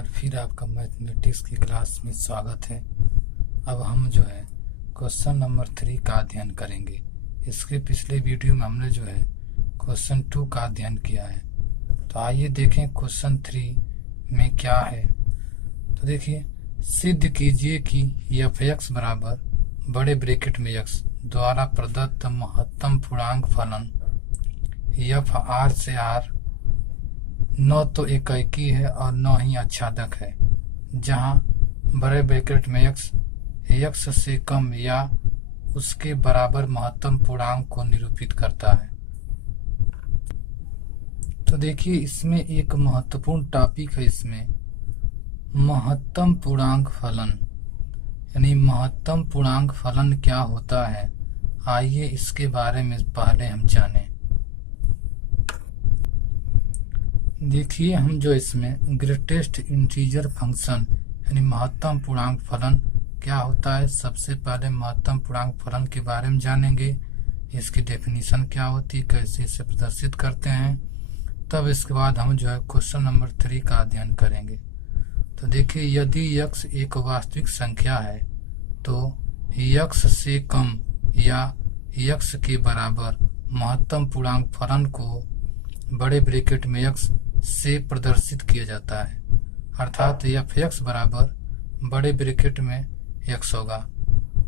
बार फिर आपका मैथमेटिक्स की क्लास में स्वागत है। अब हम जो है क्वेश्चन नंबर 3 का अध्ययन करेंगे। इसके पिछले वीडियो में हमने जो है क्वेश्चन 2 का अध्ययन किया है। तो आइए देखें क्वेश्चन 3 में क्या है। तो देखिए, सिद्ध कीजिए कि f(x) बराबर बड़े ब्रैकेट में x द्वारा प्रदत्त महत्तम पूर्णांक फलन f r से r न तो एकाकी है और न ही आच्छादक है, जहां बड़े ब्रैकेट में x से कम या उसके बराबर महत्तम पूर्णांक को निरूपित करता है। तो देखिए, इसमें एक महत्वपूर्ण टॉपिक है। इसमें महत्तम पूर्णांक फलन यानी महत्तम पूर्णांक फलन क्या होता है, आइए इसके बारे में पहले हम जानें। देखिए, हम जो इसमें ग्रेटेस्ट इंटीजर फंक्शन यानी महत्तम पूर्णांक फलन क्या होता है, सबसे पहले महत्तम पूर्णांक फलन के बारे में जानेंगे। इसकी डेफिनेशन क्या होती है, कैसे इसे प्रदर्शित करते हैं, तब इसके बाद हम जो है क्वेश्चन नंबर 3 का अध्ययन करेंगे। तो देखिए, यदि x एक वास्तविक संख्या है तो x से कम या x के बराबर महत्तम पूर्णांक फलन को बड़े ब्रैकेट में x से प्रदर्शित किया जाता है, अर्थात f(x) बराबर बड़े ब्रैकेट में x होगा।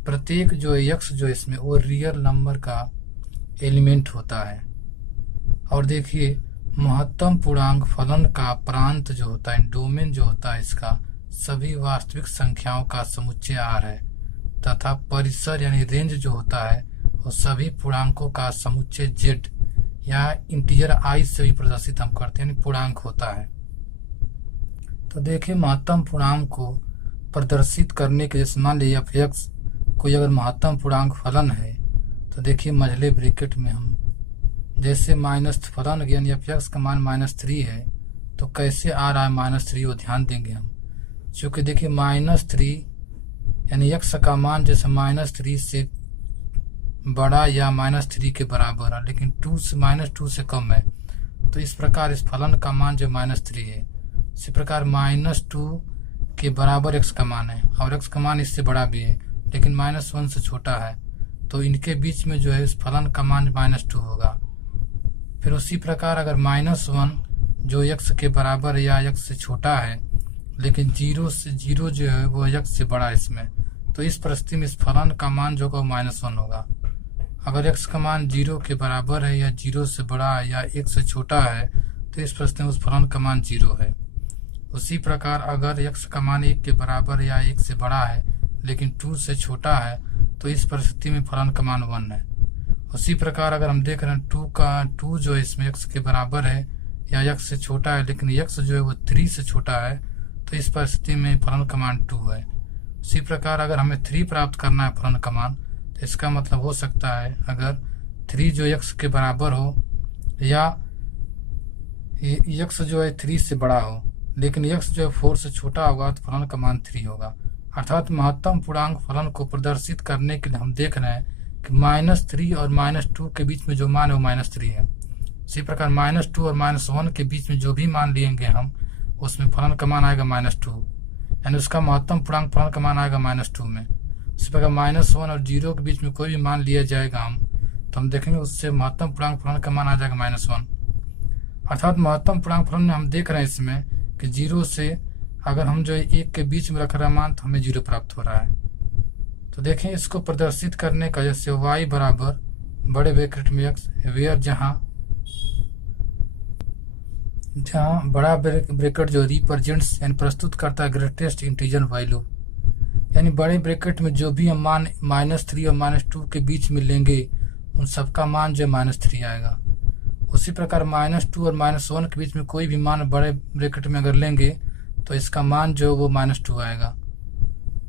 प्रत्येक जो x जो इसमें वो रियल नंबर का एलिमेंट होता है। और देखिए, महत्तम पूर्णांक फलन का प्रांत जो होता है, डोमेन जो होता है इसका, सभी वास्तविक संख्याओं का समुच्चय r है, तथा परिसर यानी रेंज जो होता है वो सभी पूर्णांकों का समुच्चय z या इंटीजर i से भी प्रदर्शित हम करते हैं, यानी पूर्णांक होता है। तो देखिए, महत्तम पूर्णांक को प्रदर्शित करने के लिए मान लीजिए f(x) कोई अगर महत्तम पूर्णांक फलन है, तो देखिए मझले ब्रैकेट में हम जैसे माइनस फलन यानी f(x) का मान -3 है, तो कैसे आ रहा है -3 वो ध्यान देंगे हम। क्योंकि देखिए -3 यानी x का मान जैसे -3 से बड़ा या -3 के बराबर है, लेकिन -2 से कम है, तो इस प्रकार इस फलन का मान जो -3 है, इसी प्रकार -2 के बराबर x का मान है और x का मान इससे बड़ा भी है लेकिन -1 से छोटा है, तो इनके बीच में जो है इस फलन का मान -2 होगा। फिर उसी प्रकार अगर -1 जो x के बराबर या x से छोटा है लेकिन 0 जो है वो x से बड़ा है इसमें, तो इस परिस्थिति में इस फलन का मान जो होगा -1 होगा। अगर x का मान 0 के बराबर है या 0 से बड़ा है या 1 से छोटा है, तो इस परिस्थिति में उस फलन का मान 0 है। उसी प्रकार अगर x का मान 1 के बराबर या 1 से बड़ा है लेकिन 2 से छोटा है, तो इस परिस्थिति में फलन का मान 1 है। उसी प्रकार अगर हम देख रहे हैं 2 जो है इसमें x के बराबर है या x से छोटा है लेकिन x जो है वो 3 से छोटा है, तो इस परिस्थिति में फलन का मान 2 है। उसी प्रकार अगर हमें 3 प्राप्त करना है फलन का मान, तो इसका मतलब हो सकता है अगर 3 जो x के बराबर हो या x जो है 3 से बड़ा हो लेकिन x जो है 4 से छोटा होगा, तो फलन का मान 3 होगा। अर्थात महत्तम पूर्णांक फलन को प्रदर्शित करने के लिए हम देख रहे हैं कि -3 और -2 के बीच में जो मान है वो -3 है। इसी प्रकार -2 और -1 के बीच में जो भी मान लेंगे हम, उसमें फलन का मान आएगा -2, यानी उसका महत्तम पूर्णांक फलन का मान आएगा -2 में। इसी प्रकार -1 और 0 के बीच में कोई भी मान लिया जाएगा हम, तो हम देखेंगे उससे महत्तम पूर्णांक फलन का मान आ जाएगा -1। अर्थात महत्तम पूर्णांक फलन में हम देख रहे हैं इसमें कि 0 से अगर हम जो है 1 के बीच में रख रहे हैं मान, तो हमें 0 प्राप्त हो रहा है। तो देखें, इसको प्रदर्शित करने का जैसे y बराबर बड़े ब्रैकेट में x वेयर जहां बड़ा ब्रैकेट जो रिप्रेजेंट्स यानी प्रस्तुत करता है ग्रेटेस्ट इंटीजर वैल्यू, यानी बड़े ब्रैकेट में जो भी हम मान -3 और -2 के बीच में लेंगे उन सबका मान जो -3 आएगा। उसी प्रकार -2 और -1 के बीच में कोई भी मान बड़े ब्रैकेट में अगर लेंगे तो इसका मान जो वो -2 आएगा।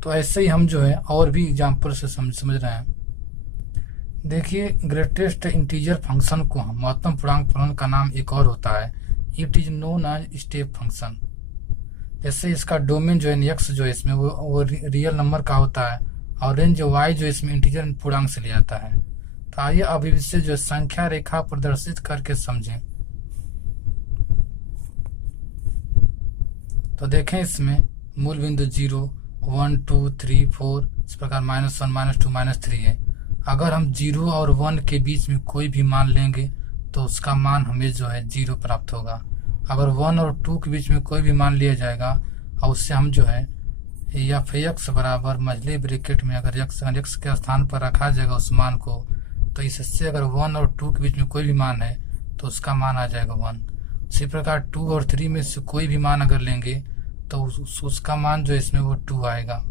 तो ऐसे ही हम जो है और भी एग्जाम्पल से समझ रहे हैं। देखिए, ग्रेटेस्ट इंटीजर फंक्शन को हम महत्तम पूर्णांक फलन का नाम एक और होता है, it is known as step function. जैसे इसका डोमेन जो है x जो है इसमें वो रियल नंबर का होता है और रेंज जो y जो इसमें इंटीजर पूर्णांक से लिया जाता है। तो आइए अब इससे जो संख्या रेखा प्रदर्शित करके समझें। तो देखें इसमें मूल बिंदु 0, 1, 2, 3, 4 इस प्रकार -1, -2, -3 है। अगर हम 0 और 1 के बीच में कोई भी मान लेंगे तो उसका मान हमें जो है 0 प्राप्त होगा। अगर 1 और 2 के बीच में कोई भी मान लिया जाएगा और उससे हम जो है एफ एक्स बराबर मझले ब्रैकेट में अगर एक्स के स्थान पर रखा जाएगा उस मान को, तो इससे अगर 1 और 2 के बीच में कोई भी मान है तो उसका मान आ जाएगा 1। इसी प्रकार 2 और 3 में से कोई भी मान अगर लेंगे तो उसका मान जो इसमें वो 2 आएगा।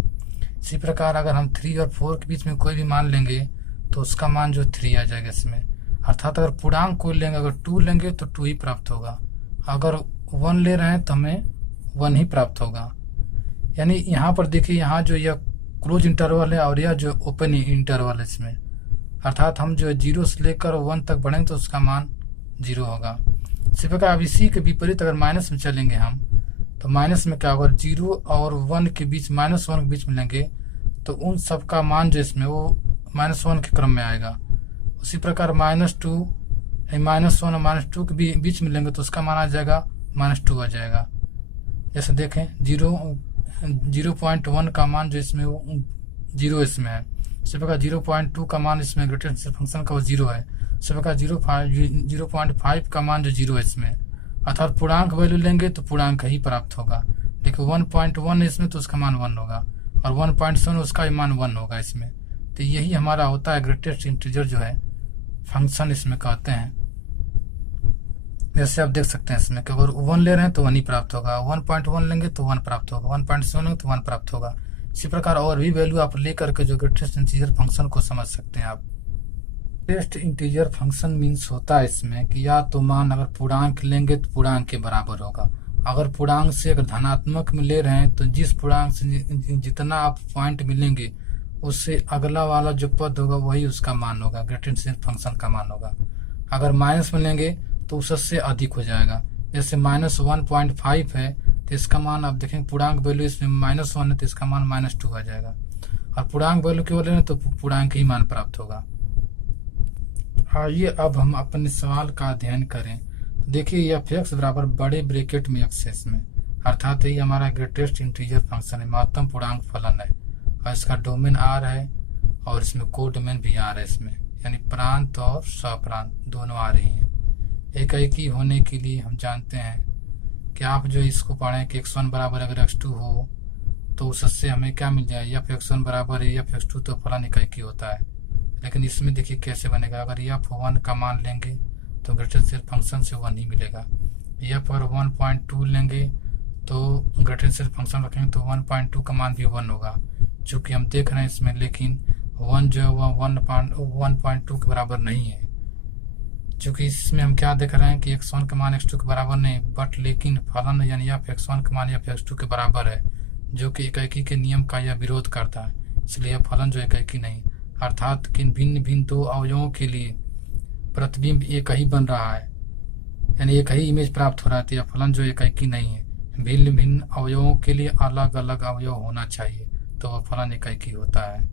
इसी प्रकार अगर हम 3 और 4 के बीच में कोई भी मान लेंगे तो उसका मान जो 3 आ जाएगा इसमें। अर्थात अगर पूर्णांक कोई लेंगे, अगर 2 लेंगे तो 2 ही प्राप्त होगा, अगर 1 ले रहे हैं तो हमें 1 ही प्राप्त होगा। यानी यहाँ पर देखिए, यहाँ जो यह क्लोज इंटरवल है और यह जो ओपन इंटरवल है इसमें, अर्थात हम जो है 0 से लेकर 1 तक बढ़ेंगे तो उसका मान 0 होगा। इसी प्रकार अब इसी के विपरीत अगर माइनस में चलेंगे हम तो माइनस में क्या होगा, 0 और 1 के बीच, -1 के बीच में लेंगे तो उन सब का मान जो इसमें वो -1 के क्रम में आएगा। उसी प्रकार -2, -1 और -2 के बीच में लेंगे तो उसका मान आ जाएगा -2 आ जाएगा। जैसे देखें 0.1 का मान जो इसमें वो 0 इसमें है। इसी प्रकार 0.2 का मान इसमें ग्रेटेस्ट फंक्शन का वो 0 है। इसी प्रकार 0.5 का मान जो 0 है इसमें, अर्थात पूर्णांक वैल्यू लेंगे तो पूर्णांक ही प्राप्त होगा। लेकिन 1.1 है इसमें तो उसका मान 1 होगा और 1.7 उसका मान 1 होगा इसमें। तो यही हमारा होता है ग्रेटेस्ट इंटीजर जो है फंक्शन इसमें कहते हैं। जैसे आप देख सकते हैं इसमें कि अगर 1 ले रहे हैं तो 1 ही प्राप्त होगा, 1.1 लेंगे तो 1 प्राप्त होगा, 1.7 लेंगे तो 1 प्राप्त होगा। इसी प्रकार और भी वैल्यू आप लेकर के जो ग्रेटेस्ट इंटीजर फंक्शन को समझ सकते हैं आप। ग्रेटेस्ट इंटीजर फंक्शन मीन्स होता है इसमें कि या तो मान अगर पूर्णांक लेंगे तो पूर्णांक के बराबर होगा। अगर पूर्णांक से अगर धनात्मक में ले रहे हैं तो जिस पूर्णांक से जितना आप पॉइंट मिलेंगे उससे अगला वाला जो पद होगा वही उसका मान होगा, ग्रेटेस्ट इंटीजर फंक्शन का मान होगा। अगर माइनस में लेंगे तो उससे अधिक हो जाएगा। जैसे -1.5 है तो इसका मान आप देखेंगे, पूर्णांक वैल्यू इसमें -1 है तो इसका मान -2 आ जाएगा। और पूर्णांक वैल्यू केवल लें तो पूर्णांक ही मान प्राप्त होगा। आइए अब हम अपने सवाल का अध्ययन करें। देखिए एफ एक्स बराबर बड़े ब्रैकेट में एक्स है इसमें, अर्थात ये हमारा ग्रेटेस्ट इंटीजर फंक्शन है, महत्तम पूर्णांक फलन है और इसका डोमेन आर है और इसमें को डोमेन भी आर है इसमें, यानी प्रांत और सप्रांत दोनों आ रही हैं। एकाएकी होने के लिए हम जानते हैं कि आप जो इसको पढ़ें कि x1 बराबर अगर x2 हो तो उससे हमें क्या मिल जाए, एफ x1 बराबर है एफ x2 तो फलन एकाएकी होता है। लेकिन इसमें देखिए कैसे बनेगा, अगर f1 का मान लेंगे तो ग्रेटेस्ट फंक्शन से 1 ही मिलेगा। एफ अगर 1.2 लेंगे तो ग्रेटेस्ट फंक्शन रखेंगे तो 1.2 का मान भी 1 होगा, चूँकि हम देख रहे हैं इसमें। लेकिन 1 जो है वह 1.2 के बराबर नहीं है, चूँकि इसमें हम क्या देख रहे हैं कि x1 का मान x2 के बराबर नहीं, बट लेकिन फलन यानी एफ x1 का मान एफ x2 के बराबर है, जो कि एकाएकी के नियम का यह विरोध करता है। इसलिए फलन जो एकाएकी नहीं, अर्थात कि भिन्न भिन्न दो अवयवों के लिए प्रतिबिंब एक ही बन रहा है, यानी एक ही इमेज प्राप्त हो रहा है, तो यह फलन जो एकाएकी नहीं है। भिन्न भिन्न अवयवों के लिए अलग अलग अवयव होना चाहिए तो वह फलन एकाएकी होता है।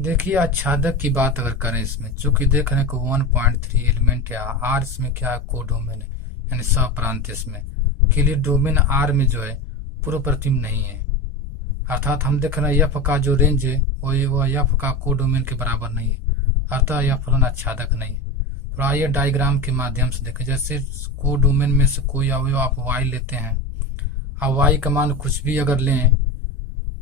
देखिए आच्छादक की बात अगर करें इसमें, चूंकि देख रहे हैं कि 1.3 एलिमेंट है, आर इसमें क्या है, को डोमेन है यानी सप्रांत इसमें के लिए डोमेन आर में जो है पूर्व प्रतिबिंब नहीं है। अर्थात हम देख रहे हैं एफ का जो रेंज है वह एफ का को डोमेन के बराबर नहीं है, अर्थात यह फलन आच्छादक नहीं है। तो आइए डायग्राम के माध्यम से देखें। जैसे को डोमेन में से कोई अवयव आप वाई लेते हैं, अब वाई का मान कुछ भी अगर लें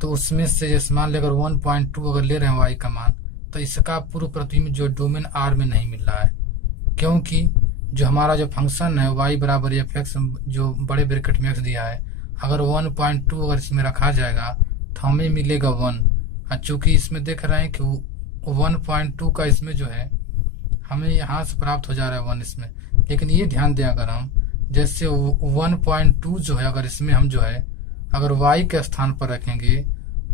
तो उसमें से जैसे मान लेकर 1.2 अगर ले रहे हैं वाई का मान, तो इसका पूर्व प्रतिबिंब जो डोमेन आर में नहीं मिल रहा है, क्योंकि जो हमारा जो फंक्शन है वाई बराबर एफ एक्स जो बड़े ब्रैकेट में एक्स दिया है, अगर 1.2 अगर इसमें रखा जाएगा तो हमें मिलेगा 1। चूंकि इसमें देख रहे हैं कि 1.2 का इसमें जो है हमें यहाँ से प्राप्त हो जा रहा है 1 इसमें। लेकिन ये ध्यान दें, अगर हम जैसे 1.2 जो है अगर इसमें हम जो है अगर y के स्थान पर रखेंगे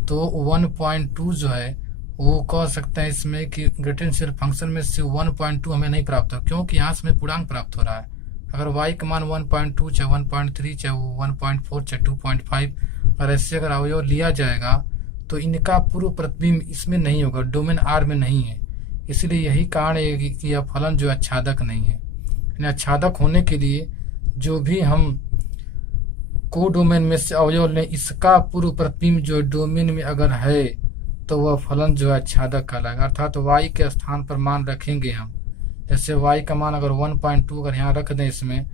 तो 1.2 जो है वो कह सकते हैं इसमें कि ग्रेटेस्ट फंक्शन में से 1.2 हमें नहीं प्राप्त हो, क्योंकि यहाँ से हमें पूर्णांक प्राप्त हो रहा है। अगर y का मान 1.2 चाहे 1.3 चाहे 1.4 चाहे 2.5 और ऐसे अगर अवयव लिया जाएगा तो इनका पूर्व प्रतिबिंब इसमें नहीं होगा, डोमेन आर में नहीं है। इसलिए यही कारण है कि यह फलन जो आच्छादक नहीं है। आच्छादक होने के लिए जो भी हम कोडोमेन में से अवयव लें, इसका पूर्व प्रतिबिंब जो डोमेन में अगर है तो वह फलन जो है आच्छादक कहलाएगा। अर्थात y के स्थान पर मान रखेंगे हम, जैसे y का मान अगर 1.2 अगर यहाँ रख दें इसमें,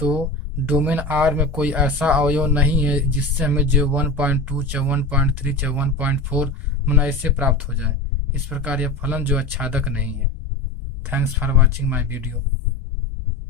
तो डोमेन R में कोई ऐसा अवयव नहीं है जिससे हमें जो 1.2 चाहे 1.3 चाहे 1.4 माना इससे प्राप्त हो जाए। इस प्रकार यह फलन जो आच्छादक नहीं है। Thanks for watching my video.